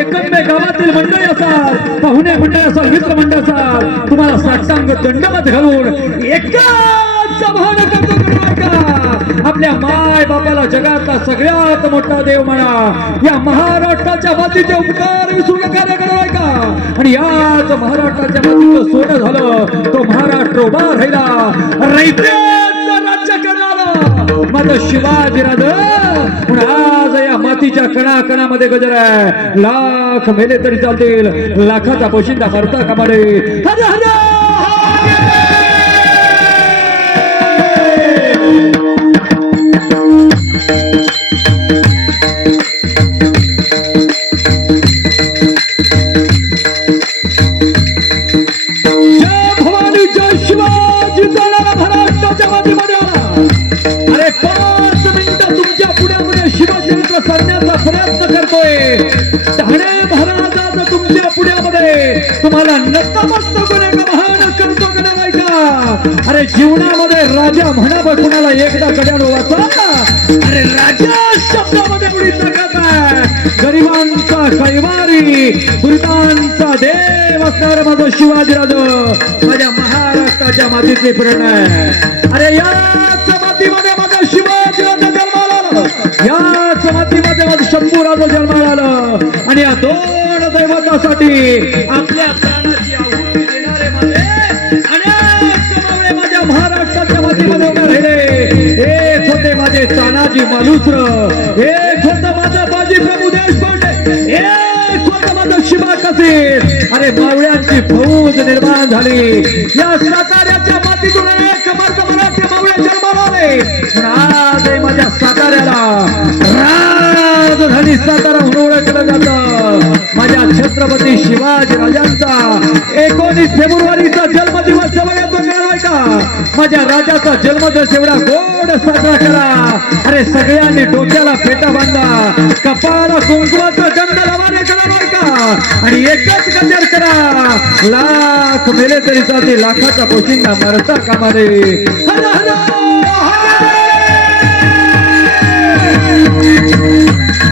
एकंबे गावातील मंडळी असाल, पाहुणे मंडळी असाल, मित्र मंडळ असाल, तुम्हाला साष्टांग दंडवत घालून एकाच आवाहन करतो का आपल्या माय बापाला जगातला सगळ्यात मोठा देव म्हणा. या महाराष्ट्राच्या मातीचे उपकार विसरू नका का. आणि याच महाराष्ट्राच्या मातीचं सोनं झालं तो महाराष्ट्र उभा राहिला, रयतेचं राज्य करणारा माझं शिवाजीराज. पण आज या मातीच्या कणा कणामध्ये गजर आहे. लाख मेले तरी चालतील, लाखाचा पोशिंदा करता कामाडे. हर हर सांगण्याचा प्रयत्न करतोय. ठाणे महाराजाचा तुमच्या पुण्यामध्ये तुम्हाला नतमस्तक महान करतो का. अरे जीवनामध्ये राजा म्हणा बघ कुणाला एकदा कड्यानो वाचा. अरे राजा शब्दामध्ये मुळी ताकद आहे. गरिबांचा कैवारी दुरितांचा देव असणार माझं शिवाजीराज माझ्या महाराष्ट्राच्या मातीतली प्रेरणा आहे. अरे याच मातीमध्ये माझा शिवाजीराज जन्माला आला, याच मातीमध्ये माझं शंभूराज जन्माला आलं. आणि या दोन दैवतासाठी आपल्या प्राणाची आहुती देणारे माझे अनेक मावळे माझ्या महाराष्ट्राच्या मातीमध्ये उभे राहिले. एक होते माझे तानाजी मालुसर, एक होतं माझं बाजी प्रभू देशपांडे, एक होतं माझं शिवा कसे. अरे मावळ्यांची फौज निर्माण झाली. या साताऱ्याच्या मातीतून एक मार्ग मराठी मावळे जन्माला आले. पण आज माझ्या साताऱ्याला राजधानी सातारा म्हणून ओळखलं जातं. माझ्या छत्रपती शिवाजी राजांचा 19 फेब्रुवारीचा जन्मदिवस जवळ येतो का. माझ्या राजाचा जन्मदिवस एवढा गोड साजरा करा. अरे सगळ्यांनी डोक्याला फेटा बांधा, कपाळाला कुंकवाचा गंध लावाने करा का. आणि एकच गजर करा, लाख मेले तरी चालते, लाखाचा पोशिंदा मरता कामा रे. हर हर